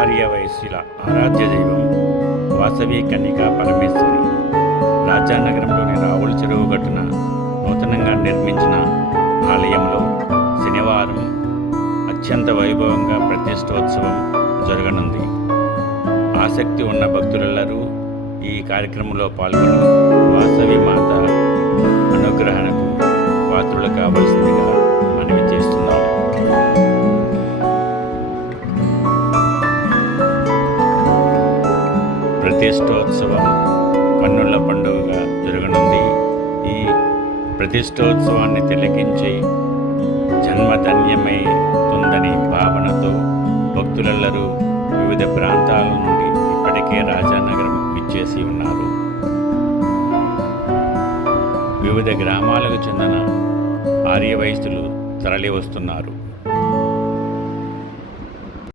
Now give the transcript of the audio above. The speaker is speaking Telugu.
ఆర్యవయస్సుల ఆరాధ్య దైవం వాసవి కన్యకా పరమేశ్వరి. రాజానగరంలోని రావుల చెరువు గట్టున నూతనంగా నిర్మించిన ఆలయంలో శనివారం అత్యంత వైభవంగా ప్రతిష్టోత్సవం జరగనుంది. ఆసక్తి ఉన్న భక్తులెల్లరూ ఈ కార్యక్రమంలో పాల్గొని వాసవి ప్రతిష్టోత్సవం కన్నుల పండుగగా జరగనుంది. ఈ ప్రతిష్టోత్సవాన్ని తిలకించి జన్మధన్యమైతుందని భావనతో భక్తులెల్లరూ వివిధ ప్రాంతాల నుండి ఇప్పటికే రాజానగరం విచ్చేసి ఉన్నారు. వివిధ గ్రామాలకు చెందిన ఆర్యవైశ్యులు తరలి వస్తున్నారు